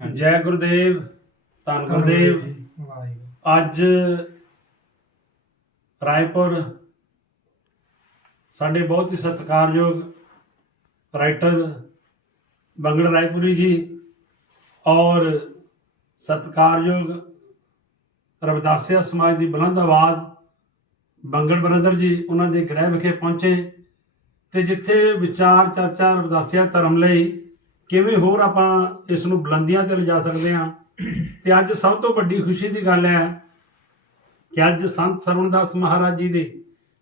ਜੈ ਗੁਰਦੇਵ ਧੰਨ ਗੁਰਦੇਵ। ਵਾਹਿਗੁਰੂ। ਅੱਜ ਰਾਏਪੁਰ ਸਾਡੇ ਬਹੁਤ ਹੀ ਸਤਿਕਾਰਯੋਗ ਰਾਈਟਰ ਬੰਗੜ ਰਾਏਪੁਰੀ ਜੀ ਔਰ ਸਤਿਕਾਰਯੋਗ ਰਵਿਦਾਸਿਆ ਸਮਾਜ ਦੀ ਬੁਲੰਦ ਆਵਾਜ਼ ਬੰਗੜ ਬਰਿੰਦਰ ਜੀ ਉਹਨਾਂ ਦੇ ਗ੍ਰਹਿ ਵਿਖੇ ਪਹੁੰਚੇ ਤੇ ਜਿੱਥੇ ਵਿਚਾਰ ਚਰਚਾ ਰਵਿਦਾਸਿਆ ਧਰਮ ਲਈ ਕਿਵੇਂ ਹੋਰ ਆਪਾਂ ਇਸ ਨੂੰ ਬੁਲੰਦੀਆਂ ਤੇ ਲਿਜਾ ਸਕਦੇ ਹਾਂ? ਤੇ ਅੱਜ ਸਭ ਤੋਂ ਵੱਡੀ ਖੁਸ਼ੀ ਦੀ ਗੱਲ ਹੈ ਕਿ ਅੱਜ ਸੰਤ ਸਰਵਣਦਾਸ ਮਹਾਰਾਜ ਜੀ ਦੇ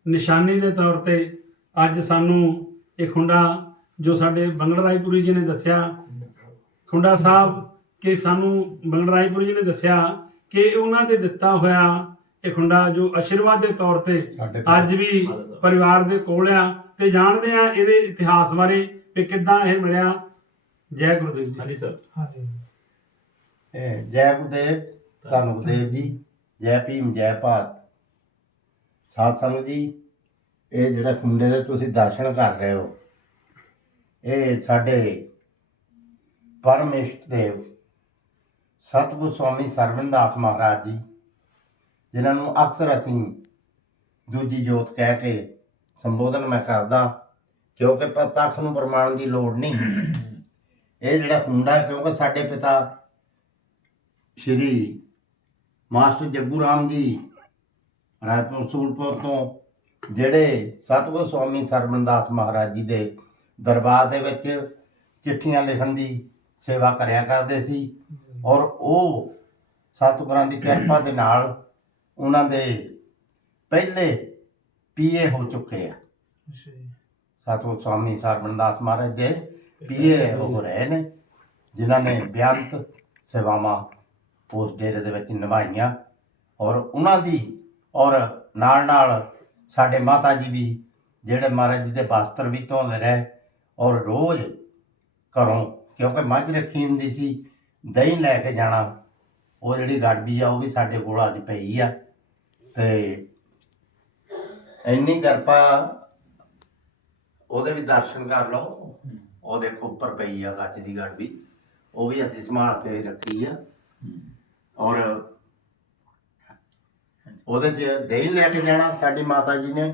ਨਿਸ਼ਾਨੀ ਦੇ ਤੌਰ ਤੇ ਅੱਜ ਸਾਨੂੰ ਇਹ ਖੁੰਡਾ ਜੋ ਸਾਡੇ ਬੰਗੜ ਰਾਏਪੁਰੀ ਜੀ ਨੇ ਦੱਸਿਆ ਖੁੰਡਾ ਸਾਹਿਬ ਕਿ ਸਾਨੂੰ ਬੰਗੜ ਰਾਏਪੁਰੀ ਜੀ ਨੇ ਦੱਸਿਆ ਕਿ ਉਹਨਾਂ ਦੇ ਦਿੱਤਾ ਹੋਇਆ ਇਹ ਖੁੰਡਾ ਜੋ ਆਸ਼ੀਰਵਾਦ ਦੇ ਤੌਰ ਤੇ ਅੱਜ ਵੀ ਪਰਿਵਾਰ ਦੇ ਕੋਲ ਆ ਤੇ ਜਾਣਦੇ ਆ ਇਹਦੇ ਇਤਿਹਾਸ ਬਾਰੇ ਕਿ ਕਿੱਦਾਂ ਇਹ ਮਿਲਿਆ ਜੈ ਗੁਰਦੇਵ ਜੀ। ਹਾਂਜੀ ਸਰ। ਹਾਂਜੀ। ਇਹ ਜੈ ਗੁਰਦੇਵ ਧੰਨ ਗੁਰਦੇਵ ਜੀ। ਜੈ ਭੀਮ ਜੈ ਭਾਰਤ। ਸਾਧ ਸੰਗਤ ਜੀ ਇਹ ਜਿਹੜਾ ਖੁੰਡੇ ਦੇ ਤੁਸੀਂ ਦਰਸ਼ਨ ਕਰ ਰਹੇ ਹੋ ਇਹ ਸਾਡੇ ਪਰਮ ਇਸ਼ਟ ਦੇਵ ਸਤਿਗੁਰ ਸਵਾਮੀ ਸਰਵਨਦਾਸ ਮਹਾਰਾਜ ਜੀ ਜਿਨ੍ਹਾਂ ਨੂੰ ਅਕਸਰ ਅਸੀਂ ਦੂਜੀ ਜੋਤ ਕਹਿ ਕੇ ਸੰਬੋਧਨ ਮੈਂ ਕਰਦਾ ਕਿਉਂਕਿ ਪ੍ਰਤੱਖ ਨੂੰ ਪ੍ਰਮਾਣ ਦੀ ਲੋੜ ਨਹੀਂ। ਇਹ ਜਿਹੜਾ ਖੁੰਡਾ ਹੈ, ਕਿਉਂਕਿ ਸਾਡੇ ਪਿਤਾ ਸ਼੍ਰੀ ਮਾਸਟਰ ਜੱਗੂ ਰਾਮ ਜੀ ਰਾਏਪੁਰ ਸੂਲਪੁਰ ਤੋਂ ਜਿਹੜੇ ਸਤਿਗੁਰ ਸਵਾਮੀ ਸਰਬੰਦਾਸ ਮਹਾਰਾਜ ਜੀ ਦੇ ਦਰਬਾਰ ਦੇ ਵਿੱਚ ਚਿੱਠੀਆਂ ਲਿਖਣ ਦੀ ਸੇਵਾ ਕਰਿਆ ਕਰਦੇ ਸੀ ਔਰ ਉਹ ਸਤਿਗੁਰਾਂ ਦੀ ਕਿਰਪਾ ਦੇ ਨਾਲ ਉਹਨਾਂ ਦੇ ਪਹਿਲੇ ਪੀਏ ਹੋ ਚੁੱਕੇ ਆ। ਸਤਿਗੁਰ ਸਵਾਮੀ ਸਰਬੰਦਾਸ ਮਹਾਰਾਜ ਦੇ ਪੀਏ ਹੋ ਰਹੇ ਨੇ, ਜਿਨ੍ਹਾਂ ਨੇ ਬਿਆੰਤ ਸੇਵਾਵਾਂ ਉਸ ਡੇਰੇ ਦੇ ਵਿੱਚ ਨਿਭਾਈਆਂ। ਔਰ ਉਹਨਾਂ ਦੀ ਔਰ ਨਾਲ ਨਾਲ ਸਾਡੇ ਮਾਤਾ ਜੀ ਵੀ, ਜਿਹੜੇ ਮਹਾਰਾਜ ਜੀ ਦੇ ਵਸਤਰ ਵੀ ਧੋਂਦੇ ਰਹੇ ਔਰ ਰੋਜ਼ ਘਰੋਂ, ਕਿਉਂਕਿ ਮੱਝ ਰੱਖੀ ਹੁੰਦੀ ਸੀ, ਦਹੀਂ ਲੈ ਕੇ ਜਾਣਾ, ਉਹ ਜਿਹੜੀ ਗੜਬੀ ਆ, ਉਹ ਵੀ ਸਾਡੇ ਕੋਲ ਅੱਜ ਪਈ ਆ। ਤੇ ਇੰਨੀ ਕਿਰਪਾ ਉਹਦੇ ਵੀ ਦਰਸ਼ਨ ਕਰ ਲਓ। ਉਹ ਦੇਖੋ ਉੱਪਰ ਪਈ ਆ ਕੱਚ ਦੀ ਗੜਬੀ ਉਹ ਵੀ ਅਸੀਂ ਸੰਭਾਲ ਕੇ ਰੱਖੀ ਆ। ਔਰ ਉਹਦੇ 'ਚ ਦਹੀਂ ਲੈ ਕੇ ਜਾਣਾ ਸਾਡੀ ਮਾਤਾ ਜੀ ਨੇ,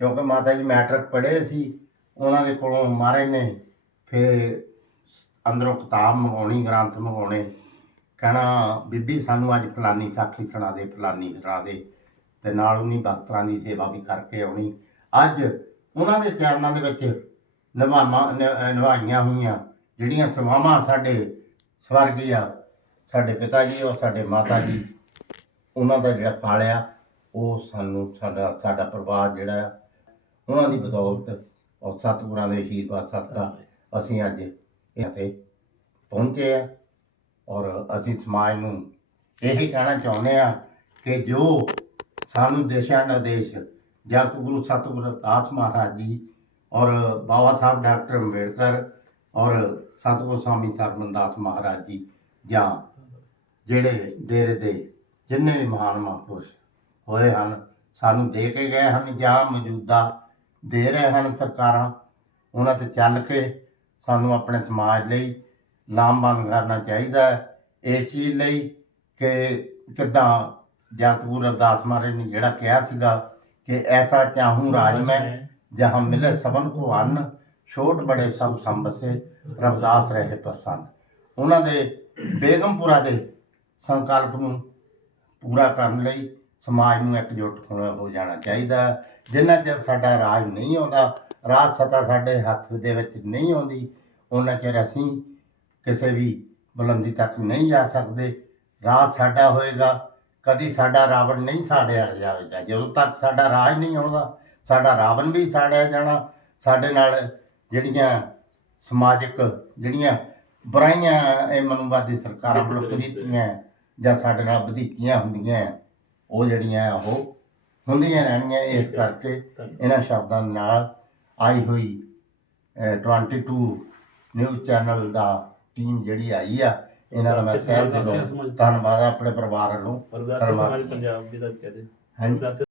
ਕਿਉਂਕਿ ਮਾਤਾ ਜੀ ਮੈਟ੍ਰਿਕ ਪੜ੍ਹੇ ਸੀ, ਉਹਨਾਂ ਦੇ ਕੋਲੋਂ ਮਹਾਰਾਜ ਨੇ। ਫਿਰ ਅੰਦਰੋਂ ਕਿਤਾਬ ਮੰਗਾਉਣੀ ਗ੍ਰੰਥ ਮੰਗਾਉਣੇ ਕਹਿਣਾ, ਬੀਬੀ ਸਾਨੂੰ ਅੱਜ ਫਲਾਨੀ ਸਾਖੀ ਸੁਣਾ ਦੇ, ਫਲਾਨੀ ਸੁਣਾ ਦੇ। ਤੇ ਨਾਲ ਉਹਨੀ ਵਸਤਰਾਂ ਦੀ ਸੇਵਾ ਵੀ ਕਰਕੇ ਆਉਣੀ। ਅੱਜ ਉਹਨਾਂ ਦੇ ਚਰਨਾਂ ਦੇ ਵਿੱਚ ਨਿਭਾਵਾਂ ਨ- ਨਿਭਾਈਆਂ ਹੋਈਆਂ ਜਿਹੜੀਆਂ ਸੇਵਾਵਾਂ ਸਾਡੇ ਸਵਰਗੀ ਆ ਸਾਡੇ ਪਿਤਾ ਜੀ ਔਰ ਸਾਡੇ ਮਾਤਾ ਜੀ ਉਹਨਾਂ ਦਾ ਜਿਹੜਾ ਪਾਲਿਆ ਉਹ ਸਾਨੂੰ ਸਾਡਾ ਸਾਡਾ ਪਰਿਵਾਰ ਜਿਹੜਾ ਆ, ਉਹਨਾਂ ਦੀ ਬਦੌਲਤ ਔਰ ਸਤਿਗੁਰਾਂ ਦੇ ਆਸ਼ੀਰਵਾਦ ਸਦਕਾ ਅਸੀਂ ਅੱਜ ਇੱਥੇ ਤੇ ਪਹੁੰਚੇ ਆ। ਔਰ ਅਸੀਂ ਸਮਾਜ ਨੂੰ ਇਹੀ ਕਹਿਣਾ ਚਾਹੁੰਦੇ ਆ ਕਿ ਜੋ ਸਾਨੂੰ ਦਿਸ਼ਾ ਨਿਰਦੇਸ਼ ਜਗਤ ਗੁਰੂ ਸਤਿਗੁਰੂ ਦਾਸ ਮਹਾਰਾਜ ਜੀ ਔਰ ਬਾਬਾ ਸਾਹਿਬ ਡਾਕਟਰ ਅੰਬੇਡਕਰ ਔਰ ਸਤਿਗੁਰੂ ਸਵਾਮੀ ਸਰਬੰਦਾਸ ਮਹਾਰਾਜ ਜੀ ਜਾਂ ਜਿਹੜੇ ਡੇਰੇ ਦੇ ਜਿੰਨੇ ਵੀ ਮਹਾਨ ਮਹਾਂਪੁਰਸ਼ ਹੋਏ ਹਨ ਸਾਨੂੰ ਦੇ ਕੇ ਗਏ ਹਨ ਜਾਂ ਮੌਜੂਦਾ ਦੇ ਰਹੇ ਹਨ ਸਰਕਾਰਾਂ ਉਹਨਾਂ ਤੇ ਚੱਲ ਕੇ ਸਾਨੂੰ ਆਪਣੇ ਸਮਾਜ ਲਈ ਲਾਮਬੰਦ ਕਰਨਾ ਚਾਹੀਦਾ ਹੈ। ਇਸ ਚੀਜ਼ ਲਈ ਕਿ ਕਿੱਦਾਂ ਜਗਤ ਗੁਰੂ ਰਵਿਦਾਸ ਮਹਾਰਾਜ ਨੇ ਜਿਹੜਾ ਕਿਹਾ ਸੀਗਾ ਕਿ ਐਸਾ ਚਾਹੂੰ ਰਾਜ ਮੈਂ ਜਹਾਂ ਮਿਲੇ ਸਭਨ ਕੋ ਅੰਨ ਛੋਟ ਬੜੇ ਸਭ ਸੰਬਸੇ, ਰਵਦਾਸ ਰਹੇ ਪ੍ਰਸੰਨ ਉਹਨਾਂ ਦੇ ਬੇਗਮਪੁਰਾ ਦੇ ਸੰਕਲਪ ਨੂੰ ਪੂਰਾ ਕਰਨ ਲਈ ਸਮਾਜ ਨੂੰ ਇਕਜੁੱਟ ਹੋਣਾ ਹੋ ਜਾਣਾ ਚਾਹੀਦਾ ਹੈ। ਜਿੰਨਾ ਚਿਰ ਸਾਡਾ ਰਾਜ ਨਹੀਂ ਆਉਂਦਾ, ਰਾਜ ਸਤਾ ਸਾਡੇ ਹੱਥ ਦੇ ਵਿੱਚ ਨਹੀਂ ਆਉਂਦੀ, ਉਹਨਾਂ ਚਿਰ ਅਸੀਂ ਕਿਸੇ ਵੀ ਬੁਲੰਦੀ ਤੱਕ ਨਹੀਂ ਜਾ ਸਕਦੇ ਰਾਜ ਸਾਡਾ ਹੋਏਗਾ, ਕਦੀ ਸਾਡਾ ਰਾਵਣ ਨਹੀਂ ਸਾੜਿਆ ਜਾਵੇਗਾ, ਜਦੋਂ ਤੱਕ ਸਾਡਾ ਰਾਜ ਨਹੀਂ ਆਉਂਦਾ ਸਾਡਾ ਰਾਵਣ ਵੀ ਸਾੜਿਆ ਜਾਣਾ ਸਾਡੇ ਨਾਲ ਜਿਹੜੀਆਂ ਸਮਾਜਿਕ ਜਿਹੜੀਆਂ ਬੁਰਾਈਆਂ ਇਹ ਮਨੁਵਾਦੀ ਸਰਕਾਰਾਂ ਵੱਲੋਂ ਕਰੀਤੀਆਂ ਜਾਂ ਸਾਡੇ ਨਾਲ ਵਧੀਕੀਆਂ ਹੁੰਦੀਆਂ ਉਹ ਜਿਹੜੀਆਂ ਉਹ ਹੁੰਦੀਆਂ ਰਹਿਣਗੀਆਂ ਇਸ ਕਰਕੇ ਇਹਨਾਂ ਸ਼ਬਦਾਂ ਨਾਲ ਆਈ ਹੋਈ ਅਹ, 22 ਨਿਊਜ਼ ਚੈਨਲ ਦਾ ਟੀਮ ਜਿਹੜੀ ਆਈ ਆ ਇਹਨਾਂ ਦਾ ਮੈਂ ਸਮਾਜ। ਧੰਨਵਾਦ ਆਪਣੇ ਪਰਿਵਾਰ ਵੱਲੋਂ। ਰਵਿਦਾਸ ਸਮਾਜ ਪੰਜਾਬ ਦੀ ਦਾ। ਕਹਦੇ ਹਾਂਜੀ